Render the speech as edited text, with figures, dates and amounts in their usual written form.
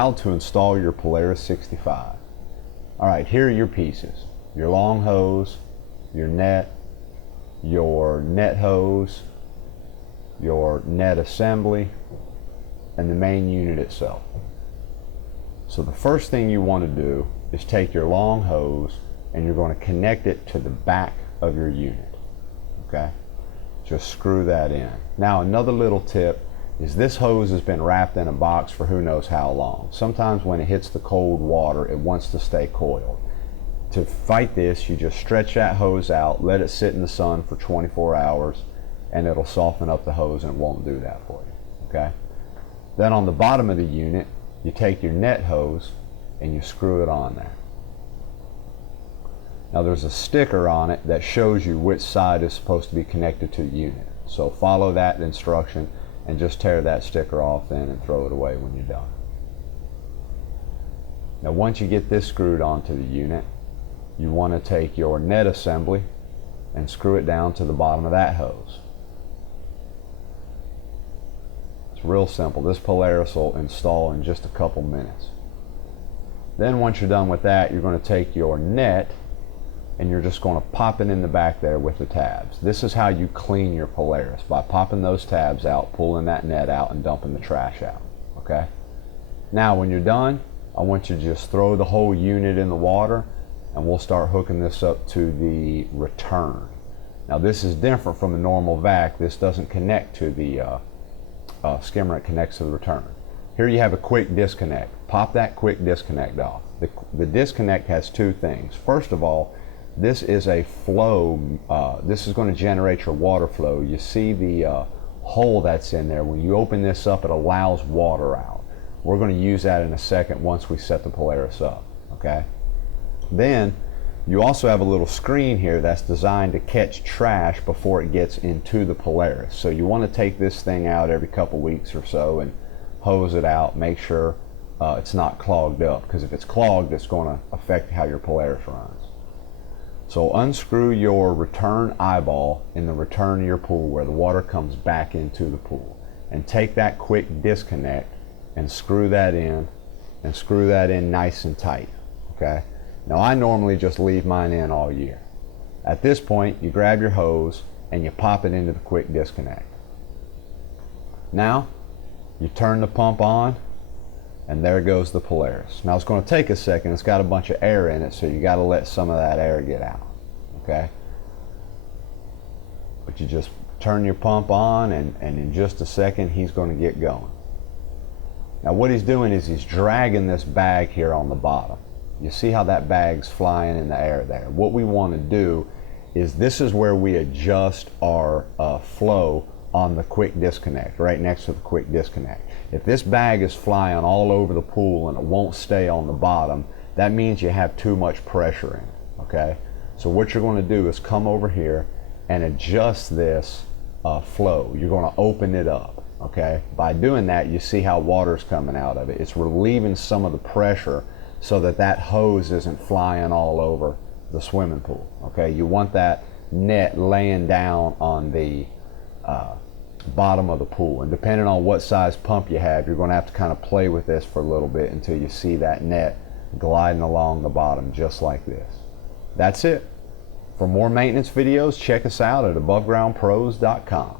how to install your Polaris 65. Alright, here are your pieces. Your long hose, your net hose, your net assembly, and the main unit itself. So the first thing you want to do is take your long hose and you're going to connect it to the back of your unit. Okay? Just screw that in. Now another little tip is this hose has been wrapped in a box for who knows how long. Sometimes when it hits the cold water, it wants to stay coiled. To fight this, you just stretch that hose out, let it sit in the sun for 24 hours, and it'll soften up the hose and it won't do that for you. Okay? Then on the bottom of the unit, you take your net hose and you screw it on there. Now there's a sticker on it that shows you which side is supposed to be connected to the unit. So follow that instruction and just tear that sticker off then and throw it away when you're done. Now once you get this screwed onto the unit, you want to take your net assembly and screw it down to the bottom of that hose. It's real simple. This Polaris will install in just a couple minutes. Then once you're done with that, you're going to take your net and you're just going to pop it in the back there with the tabs. This is how you clean your Polaris, by popping those tabs out, pulling that net out, and dumping the trash out. Okay? Now when you're done, I want you to just throw the whole unit in the water and we'll start hooking this up to the return. Now this is different from the normal vac. This doesn't connect to the skimmer, it connects to the return. Here you have a quick disconnect. Pop that quick disconnect off. The disconnect has two things. First of all, this is a flow, this is going to generate your water flow. You see the hole that's in there. When you open this up, it allows water out. We're going to use that in a second once we set the Polaris up. Okay? Then you also have a little screen here that's designed to catch trash before it gets into the Polaris. So you want to take this thing out every couple weeks or so and hose it out, make sure it's not clogged up, because if it's clogged, it's going to affect how your Polaris runs. So unscrew your return eyeball in the return of your pool where the water comes back into the pool, and take that quick disconnect and screw that in, and screw that in nice and tight. Okay? Now I normally just leave mine in all year. At this point, you grab your hose and you pop it into the quick disconnect. Now you turn the pump on and there goes the Polaris. Now it's going to take a second. It's got a bunch of air in it, so you got to let some of that air get out. Okay? But you just turn your pump on and in just a second he's going to get going. Now what he's doing is he's dragging this bag here on the bottom. You see how that bag's flying in the air there. What we want to do is, this is where we adjust our flow on the quick disconnect, right next to the quick disconnect. If this bag is flying all over the pool and it won't stay on the bottom, that means you have too much pressure in it. Okay? So what you're going to do is come over here and adjust this flow. You're going to open it up. Okay? By doing that, you see how water's coming out of it. It's relieving some of the pressure so that that hose isn't flying all over the swimming pool. Okay, you want that net laying down on the bottom of the pool, and depending on what size pump you have, you're going to have to kind of play with this for a little bit until you see that net gliding along the bottom just like this. That's it. For more maintenance videos, check us out at abovegroundpros.com.